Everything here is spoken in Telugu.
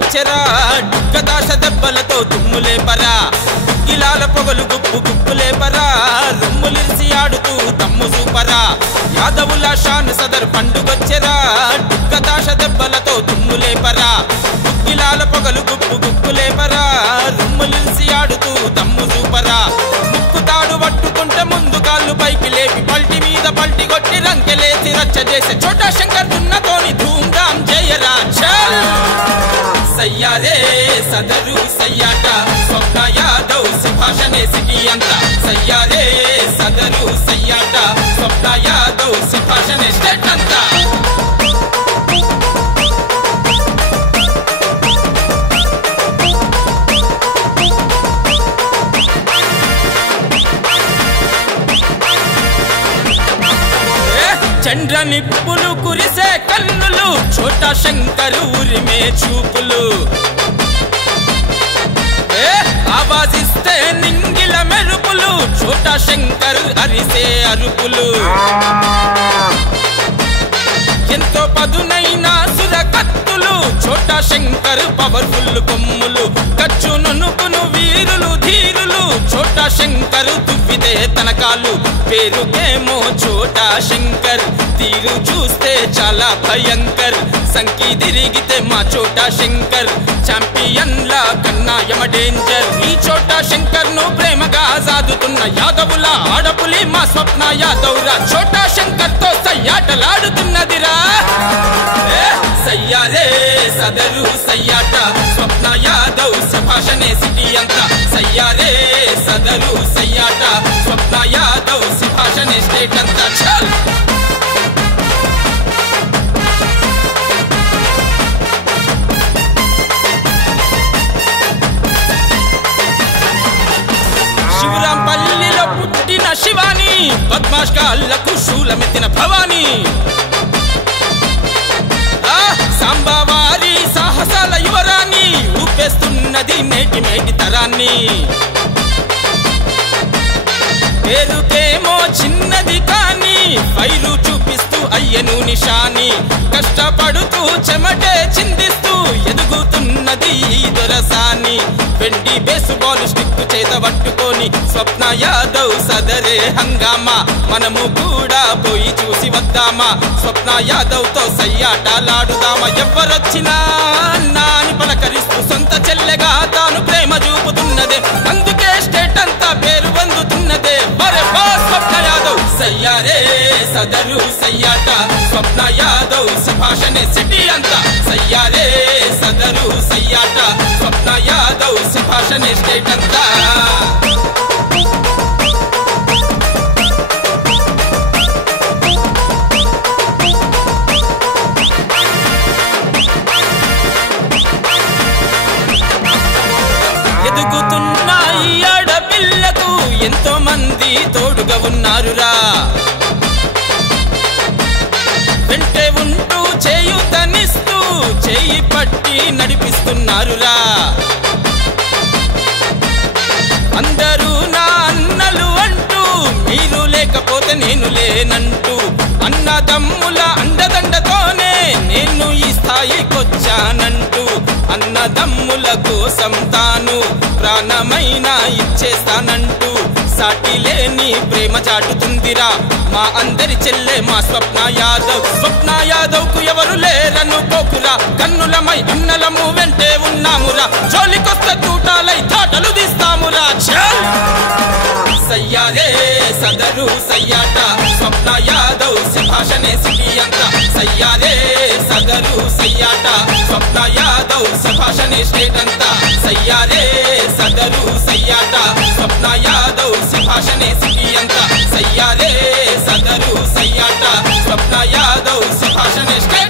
పండుగొచ్చెరా డుగ్గదాశ దెబ్బలతో తుమ్ములేపరా గిలాల పొగలు గుప్పు గుప్పులేపరా రొమ్ములిరిసి ఆడుతూ తమ్ము సూపరా యాదవుల షాన్ సదర్ పండుగొచ్చెరా డుగ్గదాశ దెబ్బలతో తుమ్ములేపరా గిలాల పొగలు గుప్పు గుప్పులేపరా రొమ్ములిరిసి ఆడుతూ తమ్ము సూపరా ముక్కుతాడు పట్టుకుంటే ముందు కాళ్ళు పైకి లేపి పల్టి మీద పల్టి కొట్టి రంకెలేసి రచ్చ చేసే చోటా శంకర్ దున్నతోని ధూమ్ ధామ్ చేయరా చల్ సయ్యారే సదరు సయ్యాట స్వప్న యాదవ్ సుభాషనే సిటీ అంతా సయ్యారే సదరు సయ్యాట స్వప్న యాదవ్ సుభాషనే స్టేట్ అంతా చంద్ర నిప్పులు కురిసే కన్నులు చోటా శంకర్ ఉరిమే చూపులు ఆవాజిస్తే నింగిల మెరుపులు చోటా శంకర్ అరిసే అరుపులు ఎంతో పదునైన సుర కత్తులు చోటా శంకర్ పవర్ఫుల్ కొమ్ములు కచ్చు నునుపును వీరులు ధీరులు చోటా శంకర్ తువ్విదే తనకాలు పేరుకేమో చోటా శంకర్ తీరు చూస్తే చాలా భయంకర్ సంకీ తిరిగితే మా చోటా శంకర్ ఛాంపియన్ లా కన్నా యమ డేంజర్ ఈ చోటా శంకర్ ను ప్రేమగా సాదుతున్న యాదవుల ఆడపులి మా స్వప్న యాదవ్ రా చోటా శంకర్ తో సయ్యాటలాడుతున్నదిరా సయ్యారే సదరు సయ్యాట స్వప్న యాదవ్ సుభాషనే సిటీ అంతా సయ్యారే సదరు సయ్యాట స్వప్న యాదవ్ సుభాషనే స్టేట్ అంతా చల్ శివరాంపల్లిలో పుట్టిన శివాని బద్మాష్ కాళ్ళకు శూలమెత్తిన భవానీ సాంబావారి సాహసాల యువరాన్ని ఊపేస్తున్నది మేటి మేటి తరాన్ని పేరుకేమో చిన్నది కానీ ఫైలు చూపిస్తూ అయ్యను నిషాని కష్టపడుతూ చెమటే చిందిస్తూ ఎదుగుతున్నది ఈ దొరసాని వెండి బేస్బాల్ స్టిక్ చేత పట్టుకొని స్వప్న యాదవ్ సదరే హంగామా మనము కూడా పోయి చూసి వద్దామా స్వప్న యాదవ్ తో సయ్యాటలాడుదామా ఎవరొచ్చినా నాని పలకరిస్తూ సొంత చెల్లెగా తాను ప్రేమ చూపుతున్నదే అందుకే స్టేట్ అంతా పేరు పొందుతున్నదే మరే స్వప్న యాదవ్ సయ్యారే సదరు సయ్యాట స్వప్న యాదవ్ సుభాషనే సిటీ అంతా సయ్యారే సదరు సయ్యాట స్వప్న యాదవ్ సుభాషనే స్టేట్ అంతా ఎదుగుతున్న ఈ ఆడపిల్లకు ఎంతో మంది తోడుగా ఉన్నారురా వెంటే ఉంటూ చేయుతనిస్తూ చేయి పట్టి నడిపిస్తున్నారురా అందరూ నా అన్నలు అంటూ మీరు లేకపోతే నేను లేనంటూ అన్నదమ్ముల అండదండతోనే నేను ఈ స్థాయికొచ్చానంటూ అన్నదమ్ముల కోసం తాను ప్రాణమైనా ఇచ్చేస్తానంటూ సాటి లేని ప్రేమ చాటుతుందిరా మా అందరి చెల్లె మా స్వప్న యాదవ్ కు ఎవరు లేరనుకోకురా కన్నులమై అన్నలము వెంటే ఉన్నామురా జోలికొస్తే తూటాలై తాటలు తీస్తామురా చల్ సయ్యారే సదరు సయ్యాట స్వప్న యాదవ్ సుభాషనే సిటీ అంతా సయ్యారే సదరు సయ్యాట స్వప్న యాదవ్ సుభాషనే స్టేట్ అంతా సయ్యారే సదరు సయ్యాట స్వప్న యాదవ్ సుభాషనే సిటీ అంతా సయ్యారే సదరు సయ్యాట స్వప్న యాదవ్ సుభాషనే స్టేట్